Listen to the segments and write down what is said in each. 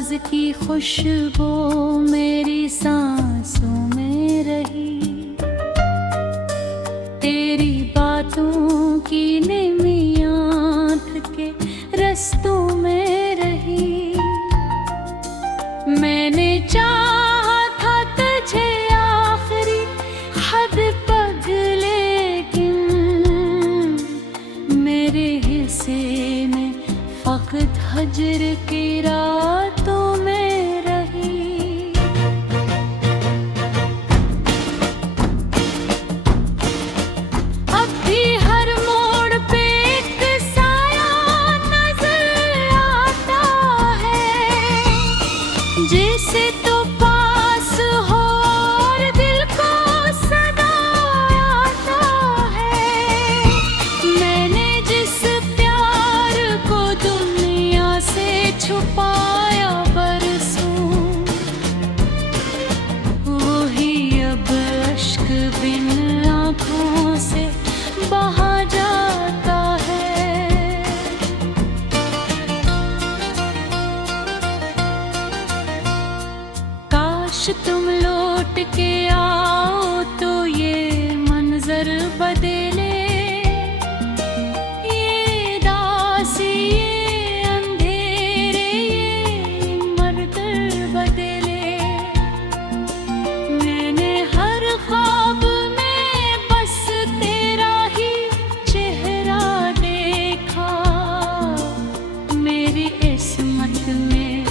राज की खुशबू मेरी सांसों में रही, तेरी बातों की निमियाँ के रस्तों में रही। मैंने चाहा था तुझे आखिरी हद पग, लेकिन मेरे हिस्से में फकत हजर की रातों में रही। अब भी हर मोड़ पे एक साया नजर आता है, जैसे तो पास हो और दिल को सदा आता है। मैंने जिस प्यार को दुनिया से छुपाया बरसों, वही अब अश्क बिन आँखों से बहा जाता है। काश तुम लौट के आओ तो ये मंजर बदले, ये दासी ये अंधेरे ये मर्दर बदले। मैंने हर ख्वाब में बस तेरा ही चेहरा देखा, मेरी किस्मत में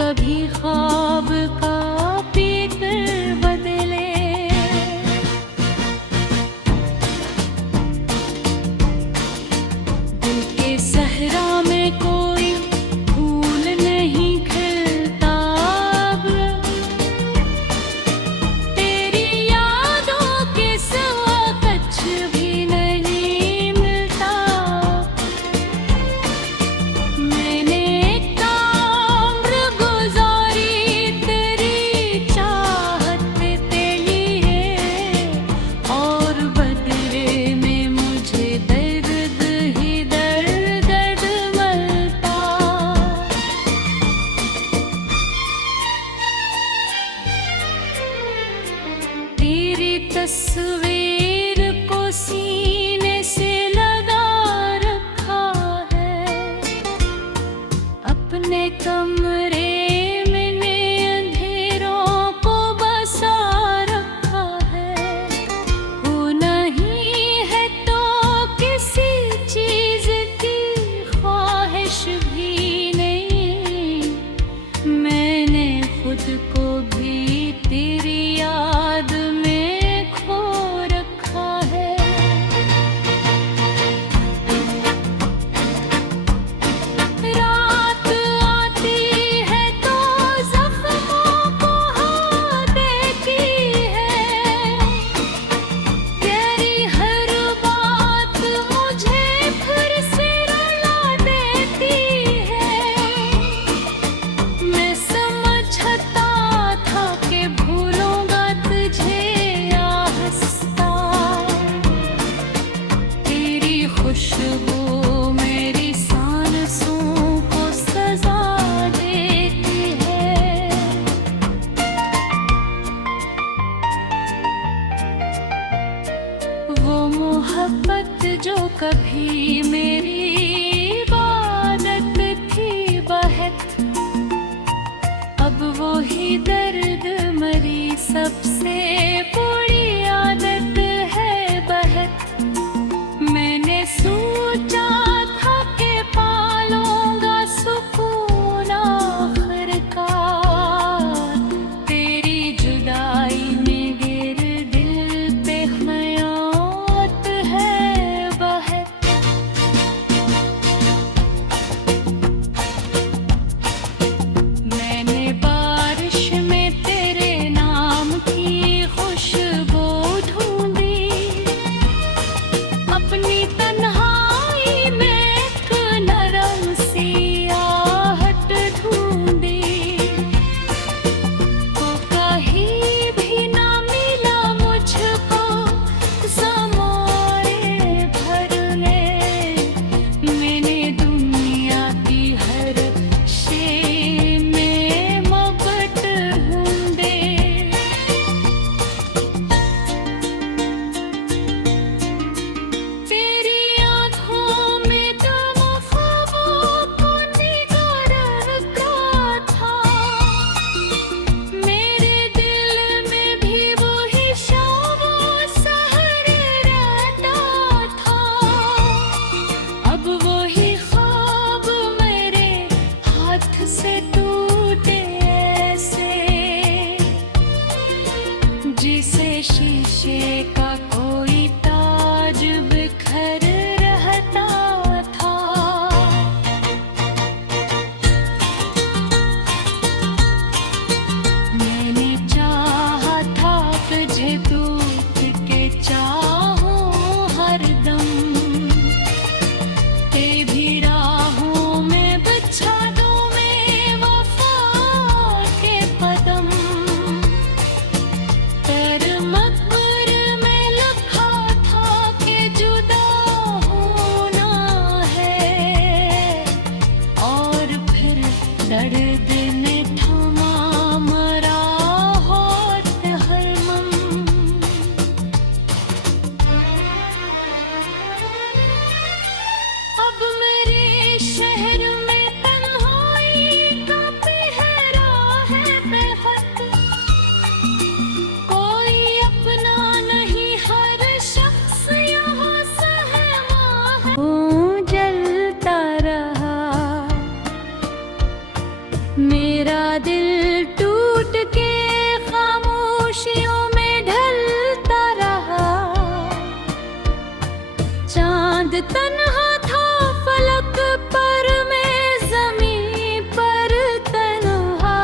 कभी ख्वाब का पीकर बदले। दिल के सहरा में कोई फूल नहीं खिलता अब, तेरी यादों के सिवा कुछ भी नहीं मिलता। मैंने एक उम्र गुजारी तेरी चाहत तेली है, और बदले में मुझे दर्द ही दर्द मिलता। तेरी तस्वीर को सीने से लगा रखा है, अपने कमरे मैंने अंधेरों को बसा रखा है। वो नहीं है तो किसी चीज की ख्वाहिश भी नहीं, मैंने खुद को भी तेरी याद में खो रखा है। रात आती है तो जख्मों को हाँ देती है, तेरी हर बात मुझे फिर से रुला देती है। मैं समझता था कि भूलूंगा तुझे आहिस्ता, तेरी खुशबू मेरी सांसों को सजा देती है। वो मोहब्बत जो कभी मेरी इबादत थी बहत, अब वो ही दर्द मरी सबसे बुरी आदत है बहत। मैंने सोचा था कि पालूंगा सुकून आखिरकार, तेरी जुदाई में गिर दिल पे ख़यामत है बहत। शहर में तन्हाई का पहरा है बेहद, कोई अपना नहीं, हर शख्स यहाँ सहमा है। जलता रहा मेरा दिल, टूट के खामोशियों में ढलता रहा। चांद तन्हा था फलक पर, मैं ज़मीं पर तन्हा।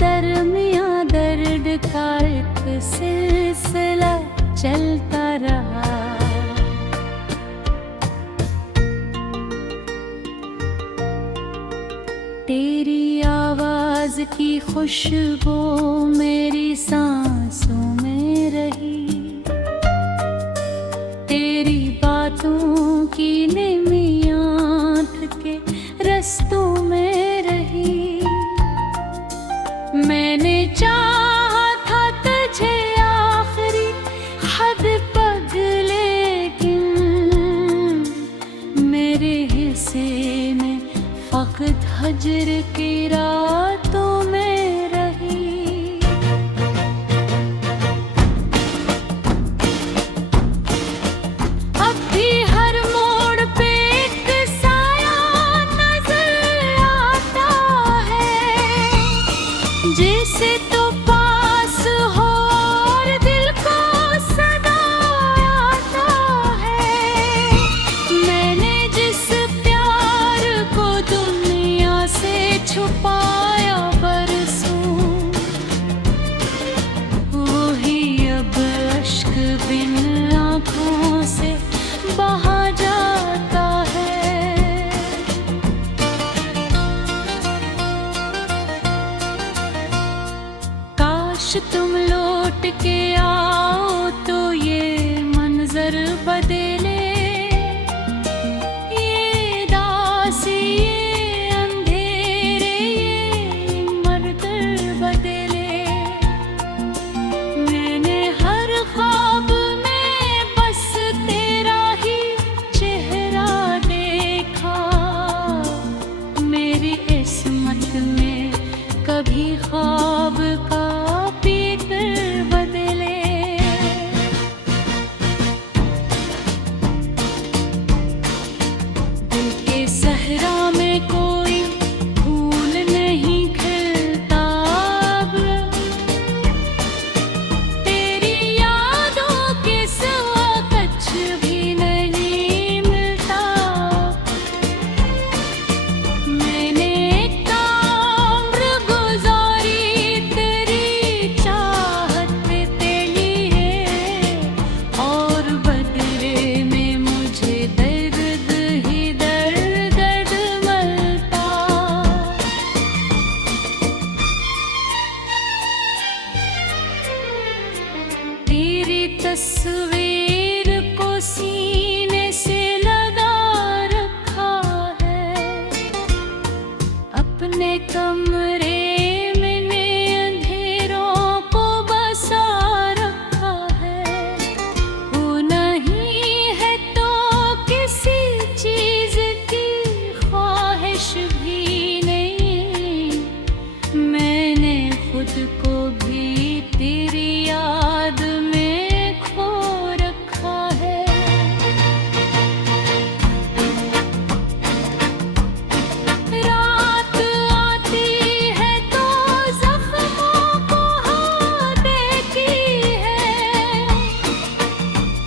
दरमियां दर्द का एक सिलसिला चलता रहा। तेरी आवाज़ की खुशबू मेरी सांसों में रही, तेरी बातों की निमियात के रस्तों में रही। मैंने चाहा था तुझे आखिरी हद पग, लेकिन मेरे हिस्से में फ़क़त हजर की रातों में रही। अब भी हर मोड़ पे एक साया नजर आता है, जैसे तो पास हो और दिल को सदा आता है। मैंने जिस प्यार को दुनिया से छुपाया बरसों, वही अब अश्क बिन आँखों से बहा जाता है। काश तुम लौट के आओ तो ये मंजर बदले, ये दासी, ये अंधेरे, ये मर्दर बदले। मैंने हर ख्वाब में बस तेरा ही चेहरा देखा, मेरी किस्मत में कभी ख्वाब का पीकर बदले। दिल के सहरा में कोई फूल नहीं खिलता अब, तेरी यादों के सिवा कुछ भी नहीं मिलता। मैंने एक उम्र गुजारी तेरी चाहत पे तेली है, और बदले में मुझे दर्द ही दर्द मिलता। तेरी तस्वीर को सीने से लगा रखा है, अपने कमरे मैंने अंधेरों को बसा रखा है। वो नहीं है तो किसी चीज की ख्वाहिश भी नहीं, मैंने खुद को भी तेरी याद में खो रखा है। रात आती है तो जख्मों को हाँ देती है,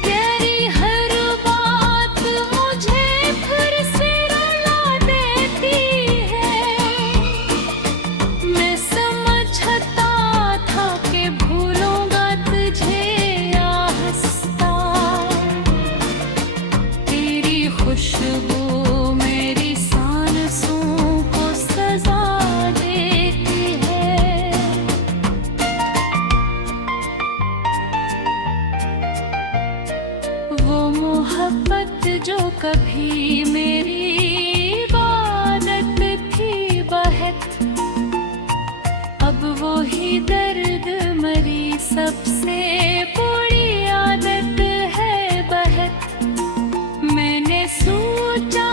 तेरी हर बात मुझे फिर से रुला देती है। मैं समझता था कि भूलूंगा तुझे आहिस्ता, तेरी खुशबू मेरी सांसों को सजा देती है। वो मोहब्बत जो कभी मेरी इबादत थी बहत, अब वो ही दर्द मरी सबसे बुरी आदत है बहत। मैंने सोचा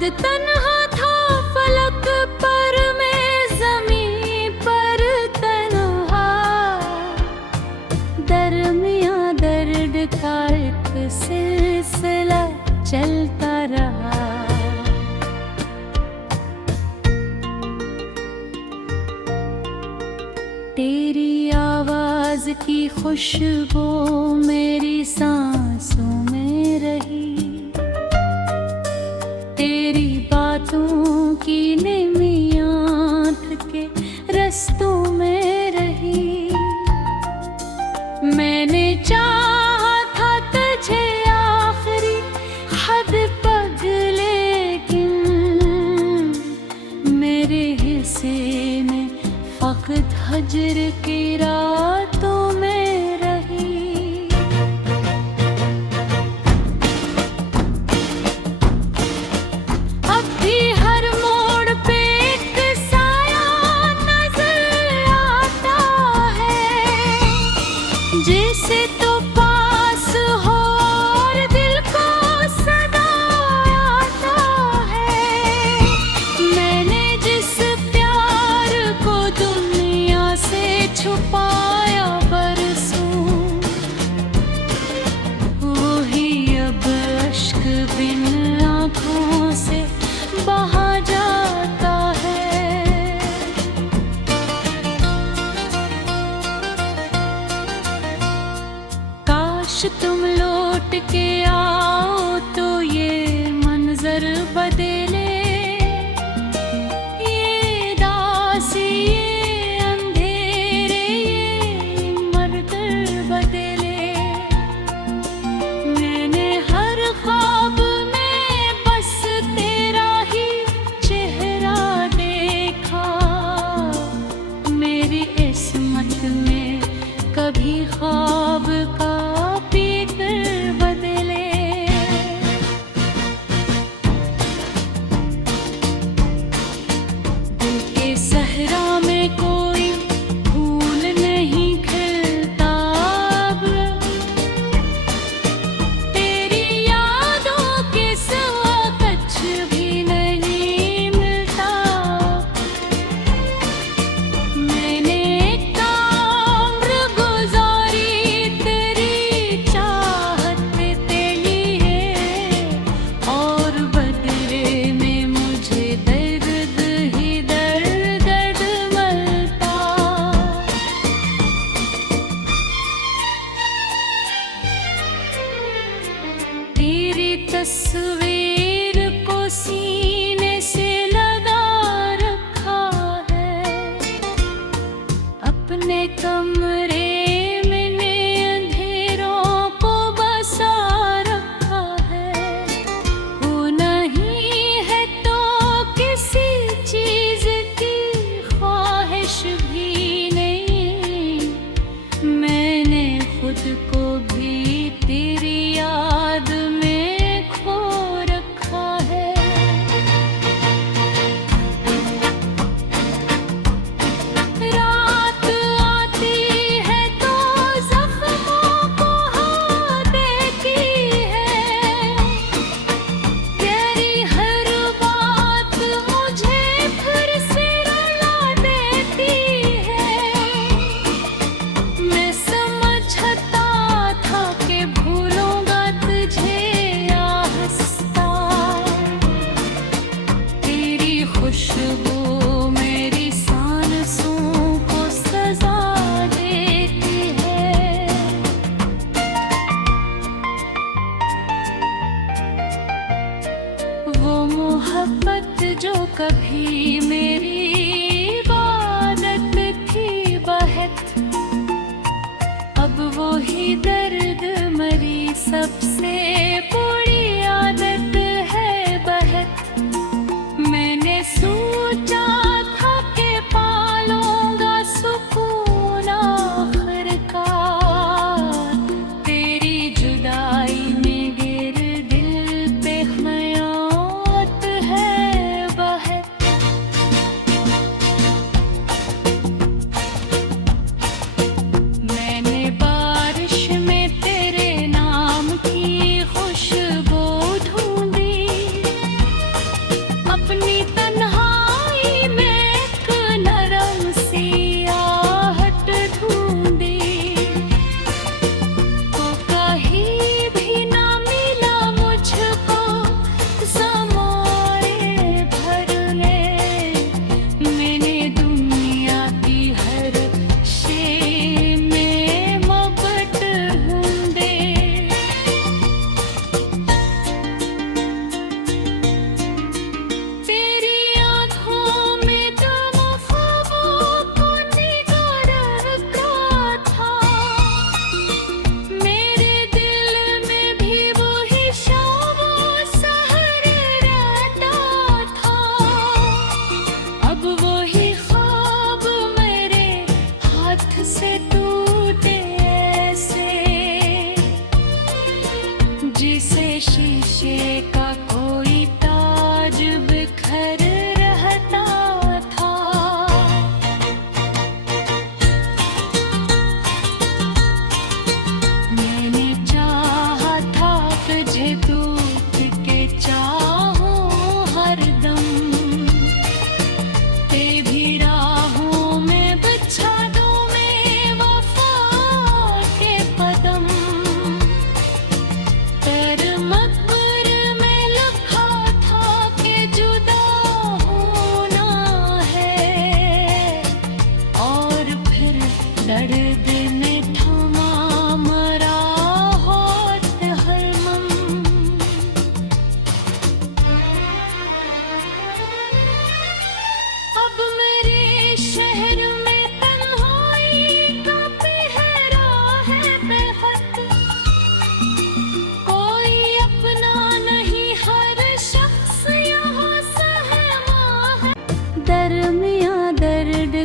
चांद तन्हा था फलक पर, मैं ज़मीं पर तन्हा। दरमियां दर्द का एक सिलसिला चलता रहा। तेरी आवाज की खुशबू मेरी सांसों में रही, तेरी बातों की निमियाँ के रस्तों में रही। मैंने चाहा था तुझे आखिरी हद पग, लेकिन मेरे हिस्से में फकत हजर की रातों में रही। अब भी हर मोड़ पे एक साया नजर आता है, जैसे तो पास हो और दिल को सदा आता है। मैंने जिस प्यार को दुनिया से छुपाया बरसों, वही अब अश्क बिन आँखों से बहा जाता है। काश तुम लौट के आओ तो ये मंजर बदले, ये दासी ये अंधेरे ये मर्दर बदले। मैंने हर ख्वाब में बस तेरा ही चेहरा देखा, मेरी किस्मत में कभी ख्वाब का पीकर बदले। दिल के सहरा में कोई फूल नहीं खिलता अब, तेरी यादों के सिवा कुछ भी नहीं मिलता। मैंने एक उम्र गुजारी तेरी चाहत तेली है, और बदले में मुझे दर्द ही दर्द मिलता। तेरी तस्वीर को सीने से लगा रखा है, अपने कमरे मैंने अंधेरों को बसा रखा है। वो नहीं है तो किसी चीज की ख्वाहिश भी नहीं, मैंने खुद को भी तेरी याद में खो रखा है। रात आती है तो जख्मों को हाँ देती है, तेरी हर बात मुझे फिर से रुला देती है। मैं समझता था कि भूलूंगा तुझे आहिस्ता, तेरी खुशबू मेरी सांसों को सजा देती है। वो मोहब्बत जो कभी मेरी इबादत थी बहत, अब वो ही दर्द मरी सबसे बुरी आदत है बहत। मैंने सोचा था कि पालूंगा सुकून आखिरकार, तेरी जुदाई में गिर दिल पे ख़यात है बहत।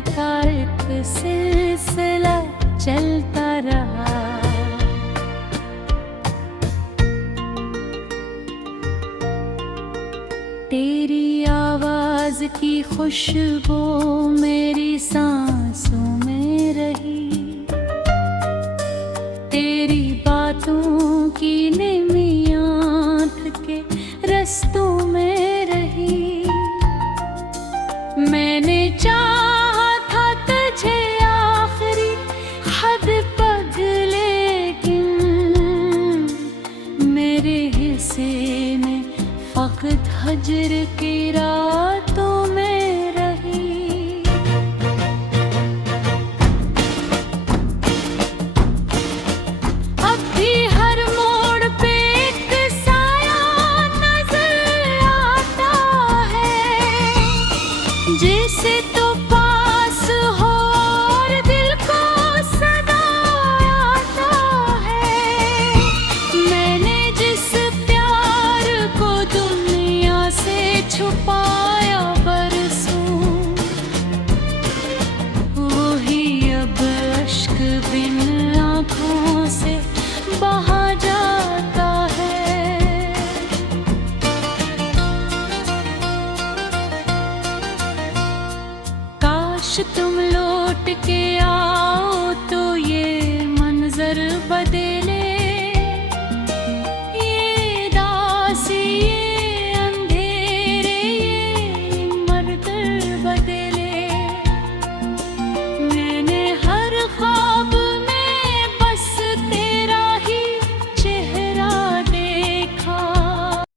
का एक सिलसिला चलता रहा। तेरी आवाज की खुशबू मेरी सांसों में रही, तेरी बातों की निमियात के रस्तों में रही। मैंने चाहा था तुझे आखिरी हद पग, लेकिन मेरे हिस्से में फकत हजर की रातों में रही। अब भी हर मोड़ पे एक साया नजर आता है, जैसे तो पास हो और दिल को सदा आता है। मैंने जिस प्यार को दुनिया से छुपाया बरसों, वही अब अश्क बिन आँखों से बहा जाता है। काश तुम लौट के